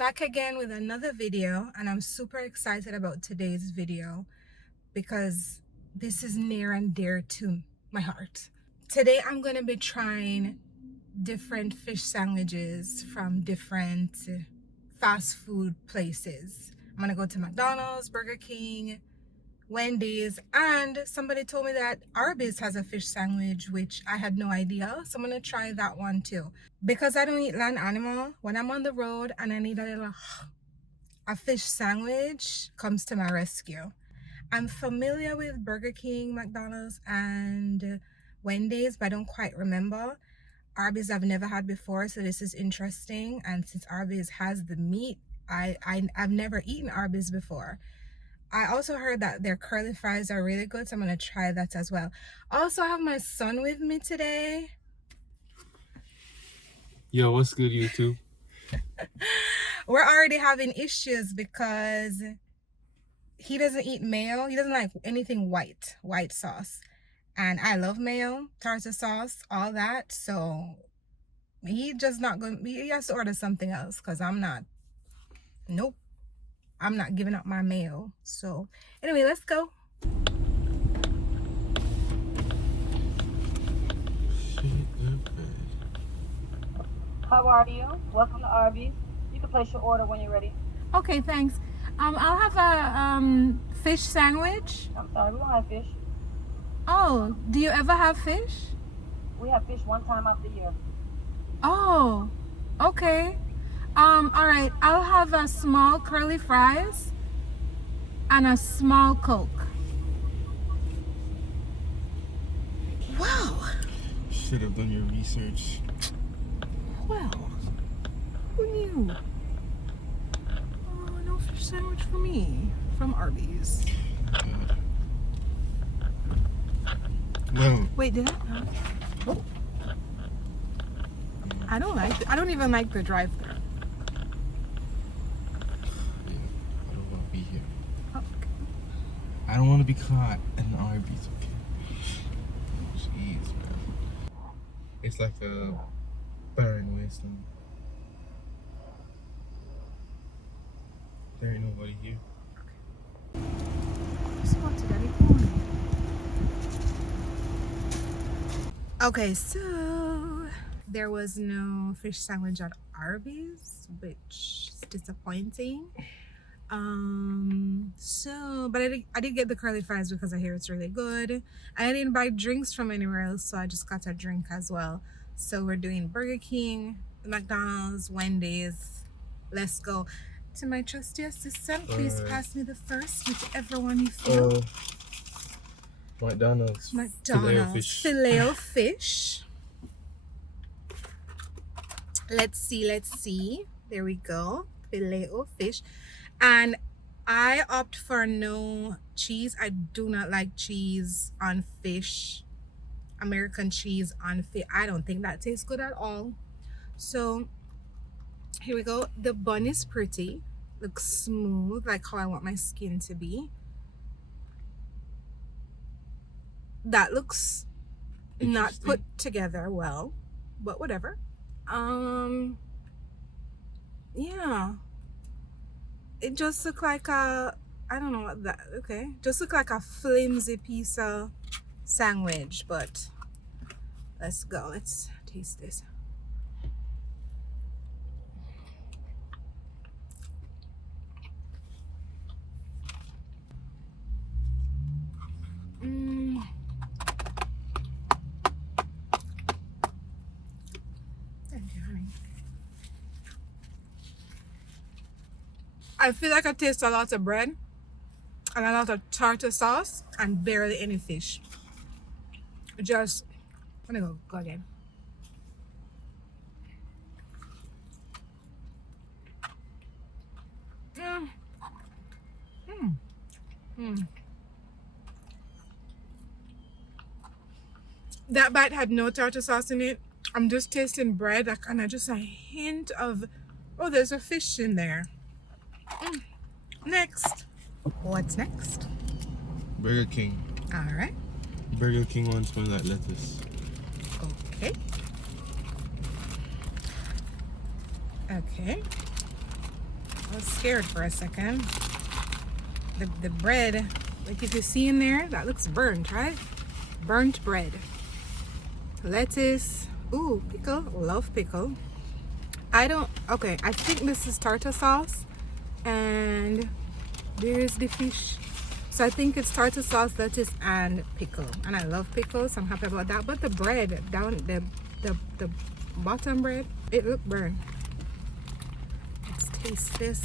Back again with another video, and I'm super excited about today's video because this is near and dear to my heart. Today I'm going to be trying different fish sandwiches from different fast food places. I'm going to go to McDonald's, Burger King, Wendy's, and somebody told me that Arby's has a fish sandwich, which I had no idea, so I'm gonna try that one too. Because I don't eat land animal, when I'm on the road and I need a fish sandwich comes to my rescue. I'm familiar with Burger King, McDonald's, and Wendy's, but I don't quite remember. Arby's I've never had before, so this is interesting. And since Arby's has the meat, I've never eaten Arby's before. I also heard that their curly fries are really good, so I'm going to try that as well. Also, I have my son with me today. Yo, what's good, YouTube? We're already having issues because he doesn't eat mayo. He doesn't like anything white sauce. And I love mayo, tartar sauce, all that. So he just not going, he has to order something else because I'm not, nope. I'm not giving up my mayo. So anyway, let's go. How are you? Welcome to Arby's. You can place your order when you're ready. Okay, thanks. I'll have a fish sandwich. I'm sorry, we don't have fish. Oh, do you ever have fish? We have fish one time out the year. Oh, okay. All right, I'll have a small curly fries and a small Coke. Wow. Should have done your research. Well, who knew? Oh, no fish sandwich for me from Arby's. No. Wait, did I? Oh. I don't even like the drive-thru. I don't want to be caught at an Arby's, okay? Jeez, man. It's like a barren wasteland. There ain't nobody here. Okay, so there was no fish sandwich at Arby's, which is disappointing. But I did get the curly fries because I hear it's really good. And I didn't buy drinks from anywhere else, so I just got a drink as well. So we're doing Burger King, McDonald's, Wendy's. Let's go. To my trusty assistant, please pass me the first, whichever one you feel. McDonald's. Filet-O-Fish. Let's see. There we go. Filet-O-Fish. And I opt for no cheese. I do not like cheese on fish. American cheese on fish. I don't think that tastes good at all. So here we go. The bun is pretty. Looks smooth, like how I want my skin to be. That looks not put together well, but whatever. Yeah. It just looked like a, I don't know what that, okay. Just looked like a flimsy piece of sandwich, but let's go. Let's taste this. Thank you, honey. I feel like I taste a lot of bread and a lot of tartar sauce and barely any fish. Just, I'm gonna go again. That bite had no tartar sauce in it. I'm just tasting bread, and I just a hint of, oh, there's a fish in there. Next. What's next? Burger King. All right. Burger King one smells like lettuce. Okay. was scared for a second. The bread, like if you see in there, that looks burnt, right? Burnt bread. Lettuce. Ooh, pickle. Love pickle. Okay, I think this is tartar sauce. And there's the fish. So I think it's tartar sauce, lettuce, and pickle. And I love pickles, so I'm happy about that. But the bread, down the bottom bread, it looked burnt. Let's taste this.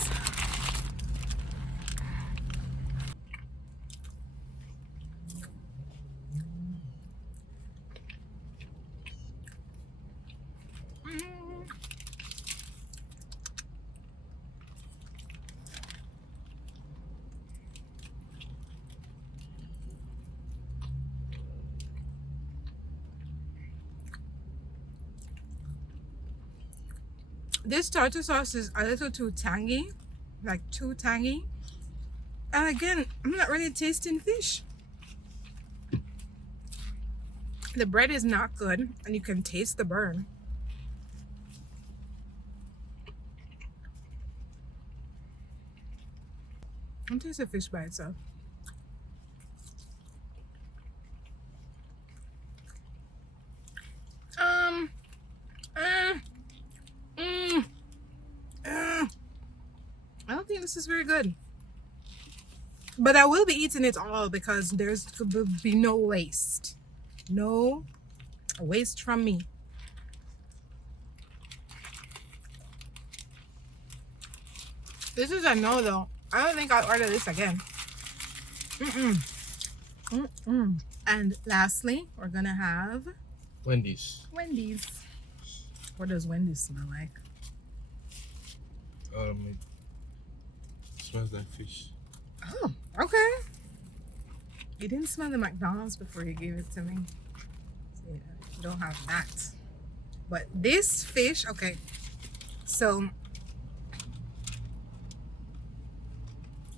This tartar sauce is a little too tangy, like too tangy. And again, I'm not really tasting fish. The bread is not good, and you can taste the burn. I'm tasting fish by itself. I don't think this is very good. But I will be eating it all because there's could be no waste. No waste from me. This is a no though. I don't think I'll order this again. And lastly, we're gonna have Wendy's. Wendy's. What does Wendy's smell like? It smells like fish. Oh, okay. You didn't smell the McDonald's before you gave it to me. So, yeah, you don't have that. But this fish, okay. So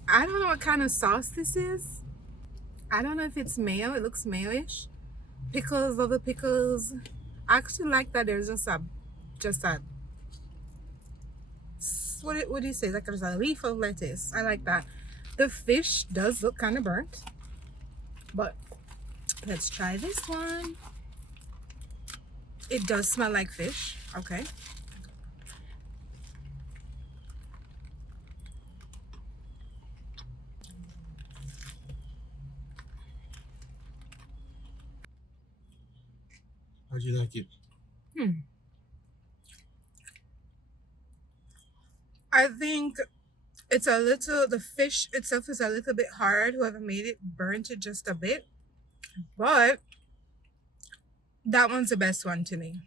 I don't know what kind of sauce this is. I don't know if it's mayo. It looks mayo-ish. Pickles, love the pickles. I actually like that there's just a what do you say? Like there's a leaf of lettuce. I like that. The fish does look kind of burnt. But let's try this one. It does smell like fish. Okay. How do you like it? I think it's a little, the fish itself is a little bit hard. Whoever made it burnt it just a bit. But that one's the best one to me.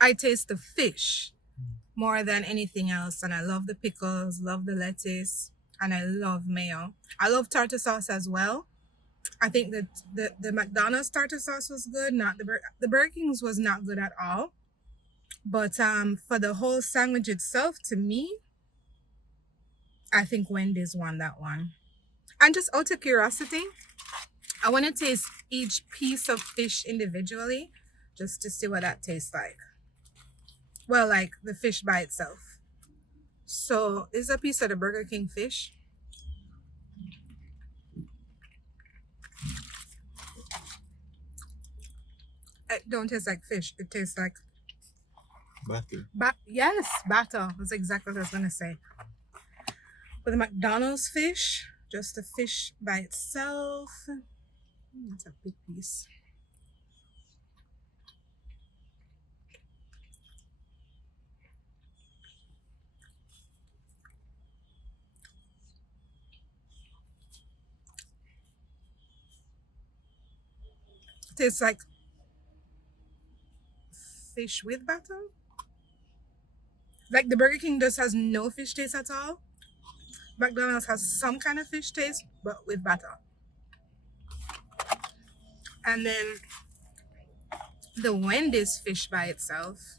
I taste the fish more than anything else. And I love the pickles, love the lettuce, and I love mayo. I love tartar sauce as well. I think that the McDonald's tartar sauce was good. Not the Burger King's was not good at all. But for the whole sandwich itself, to me, I think Wendy's won that one. And just out of curiosity, I want to taste each piece of fish individually just to see what that tastes like. Well, like the fish by itself. So this is a piece of the Burger King fish. It don't taste like fish. It tastes like Butter. yes, batter. That's exactly what I was gonna say. With the McDonald's fish, just the fish by itself. That's a big piece. It tastes like fish with batter. Like the Burger King just has no fish taste at all. McDonald's has some kind of fish taste, but with batter. And then the Wendy's fish by itself.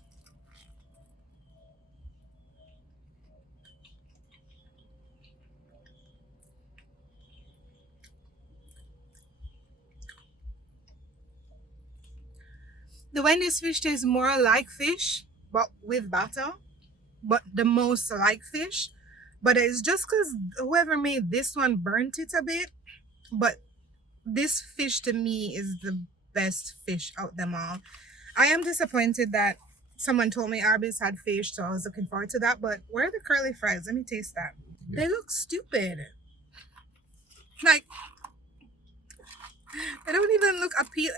The Wendy's fish tastes more like fish, but with batter. But the most like fish. But it's just because whoever made this one burnt it a bit. But this fish to me is the best fish out them all. I am disappointed that someone told me Arby's had fish, so I was looking forward to that. But where are the curly fries? Let me taste that. Yeah. They look stupid. Like, they don't even look appealing.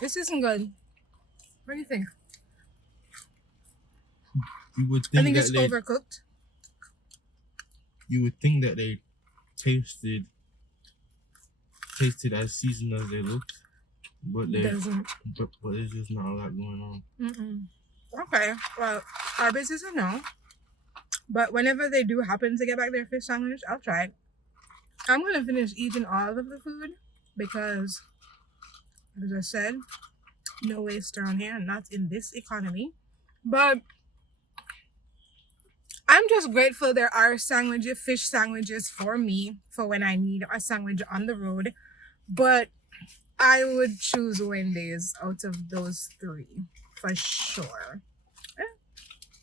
This isn't good. What do you think? You would I think think it's that overcooked. you would think that they tasted as seasoned as they looked, but they Doesn't. but there's just not a lot going on. Okay, well, Arby's is a no. But whenever they do happen to get back their fish sandwich, I'll try it. I'm gonna finish eating all of the food because, as I said, no waste around here, not in this economy. But I'm just grateful there are fish sandwiches for me for when I need a sandwich on the road. But I would choose Wendy's out of those three for sure.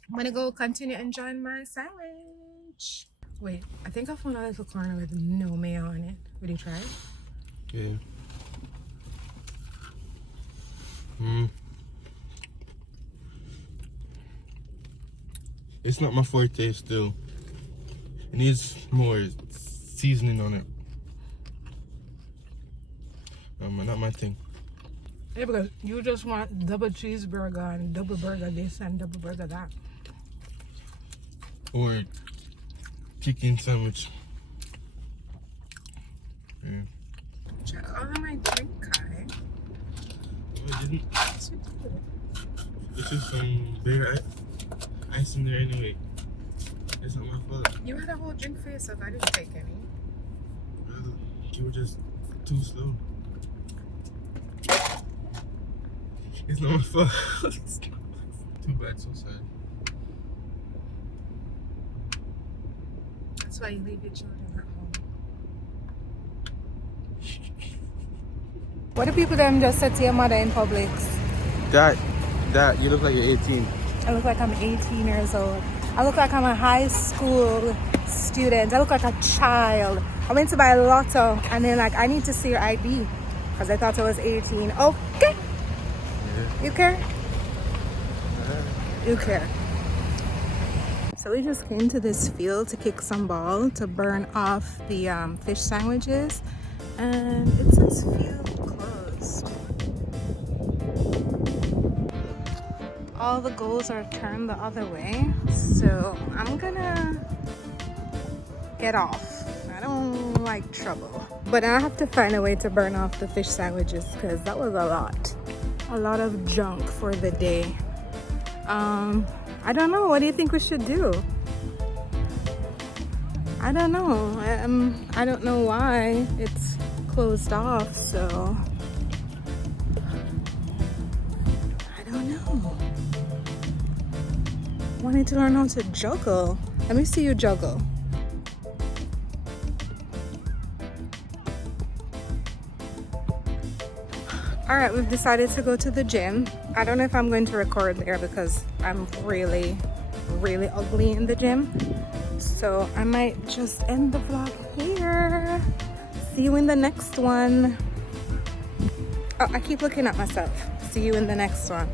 I'm gonna go continue enjoying my sandwich. Wait, I think I found a little corner with no mayo on it. Would you try it? Yeah. It's not my forte still. It needs more seasoning on it. Not my thing. Yeah, because you just want double cheeseburger and double burger this and double burger that. Or chicken sandwich. Yeah. Check all of my drink, Kai. I didn't. What's it doing? It's just some bare ice in there anyway. It's not my fault. You had a whole drink for yourself. I didn't take any. You were just too slow. It's not my fault. Too bad, so sad. That's why you leave your children at home. What do people them just say to your mother in Publix? That, you look like you're 18. I look like I'm 18 years old. I look like I'm a high school student. I look like a child. I went to buy a lotto and they're like, I need to see your ID because I thought I was 18. Okay. Yeah. You care? You care. So we just came to this field to kick some ball to burn off the fish sandwiches, and it says field closed. All the goals are turned the other way, so I'm gonna get off. I don't like trouble, but I have to find a way to burn off the fish sandwiches because that was a lot of junk for the day. I don't know. What do you think we should do? I don't know. I don't know why it's closed off, so I don't know. Wanted to learn how to juggle. Let me see you juggle. All right, we've decided to go to the gym. I don't know if I'm going to record there because I'm really ugly in the gym. So I might just end the vlog here. See you in the next one. Oh, I keep looking at myself. See you in the next one.